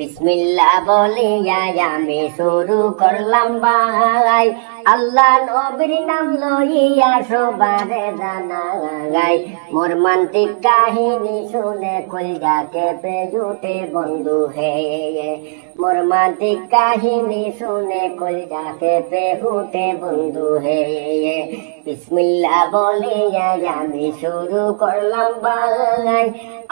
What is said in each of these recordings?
বিসমিল্লাহ বলিয়া আমি শুরু করলাম ভাই, আল্লাহ নবীর নাম লইয়া সবারে জানাই। মর্মান্তিক কাহিনী শুনে কলজা কেঁপে উঠে বন্ধু হে, মর্মান্তিক কাহিনী শুনে কলজা কেঁপে উঠে বন্ধু হে। বিসমিল্লাহ বলিয়া আমি শুরু করলাম ভাই,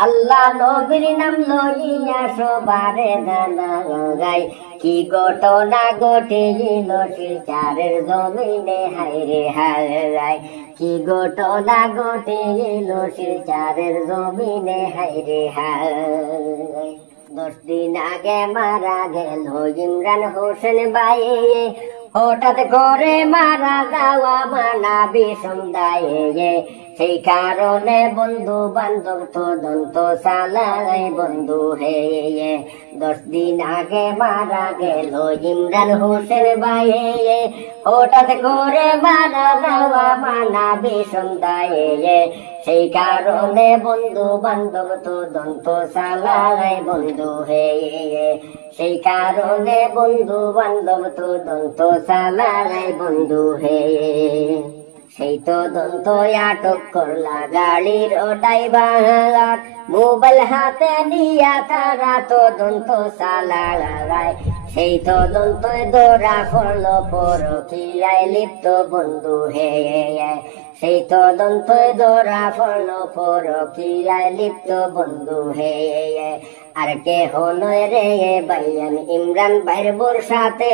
আল্লাহ নবীর নাম লইয়া সবারে জানাই। কি ঘটনা ঘটিল শিলচরের জমিনে হায়রে হায়, কি ঘটনা ঘটিল শিলচরের জমিনে হায়রে হায়। 10 দিন আগে মারা গেল ইমরান হোসেন ভাই, হঠাৎ করে মারা যাওয়া মানা বিষম দায়ে। সেই কারণে বন্ধু বান্ধব তদন্ত চালাই বন্ধু হে। 10 দিন আগে মারা গেল ইমরান হোসেন ভাই, হঠাৎ করে মারা যাওয়া মানা বিষম দায়ে। সেই কারণে বন্ধু বান্ধব তদন্ত চালাই বন্ধু হে। সেই কারণে বন্ধু বান্ধব তদন্ত চালাই বন্ধু হে। সেই তদন্ত আটক করলা গাড়ির ড্রাইভার, মোবাইল হাতে নিয়া তারা তদন্ত চালায়। সেই তদন্ত ধরা পড়লো পরকীয়ায় লিপ্ত বন্ধু হে। সেই তদন্ত ধরা পড়লো পরকীয়ায় লিপ্ত বন্ধু হে। আর কেহ নয় রে ভাইয়ান ইমরান ভাইয়ের বোর সাথে,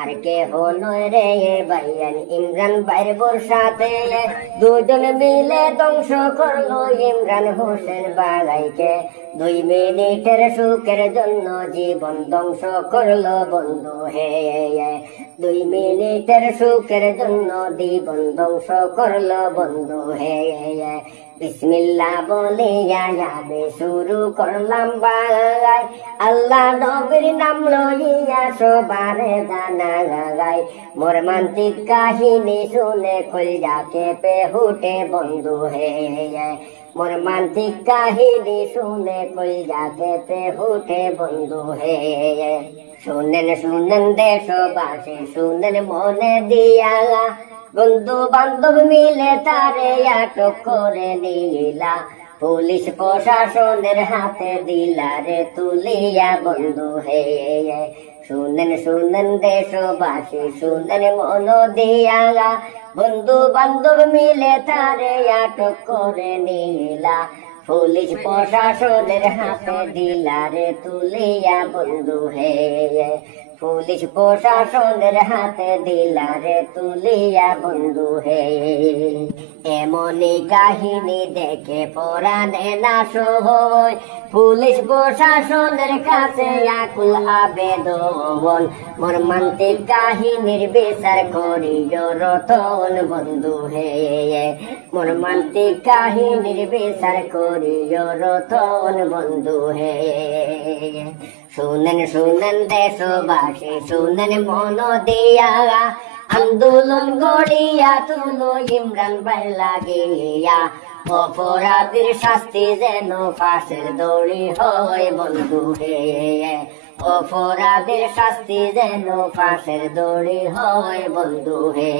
আর কেহ নয় রে ভাইয়ান ইমরান ভাইয়ের বোর সাথে। দুজন মিলে ধ্বংস করলো ইমরান হোসেন ভাইকে। 2 মিনিটের সুখের জন্য জীবন ধ্বংস করলো বন্ধু হে। 2 মিনিটের সুখের জন্য জীবন ধ্বংস করলো বন্ধু হে। বিসমিল্লাহ বলিয়া আমি শুরু করলাম ভাই, আল্লাহ নবীর নাম লইয়া সবারে জানাই। মর্মান্তিক কাহিনী শুনে কলজা কেঁপে উঠে বন্ধু হে। মর্মান্তিক কাহিনী শুনে কলজা কেঁপে উঠে বন্ধু হে। শুনেন শুনেন দেশবাসী শুনেন মনে দিয়া, বন্ধু বান্ধব মিলে তারে আটক করে নিলা। পুলিশ প্রশাসনের হাতে দিলা রে তুলিয়া বন্ধু হে। শুনেন শুনেন দেশবাসী শুনেন মন দিয়া, বন্ধু বান্ধব মিলে তারে আটক করে নিলা। পুলিশ প্রশাসনের হাতে দিলা রে তুলিয়া বন্ধু হে। পুলিশ প্রশাসনের হাতে দিলা রে তুলিয়া বন্ধু হে। এমনই কাহিনী দেখে পরাণে না সহয়, পুলিশ প্রশাসনের কাছে আকুল আবেদন। মর্মান্তিক কাহিনীর বিচার করিও রতন বন্ধু হে। মর্মান্তিক কাহিনীর বিচার করিও রতন বন্ধু হে। শুনেন শুনেন দেশবাসী শুনেন মন দিয়া, আন্দোলন গড়িয়া তুলো ইমরান ভাই লাগিয়া। অপরাধীর শাস্তি যেন ফাঁসের দড়ি হয় বন্ধু হে। অপরাধীর শাস্তি যেন ফাঁসের দড়ি হয় বন্ধু হে।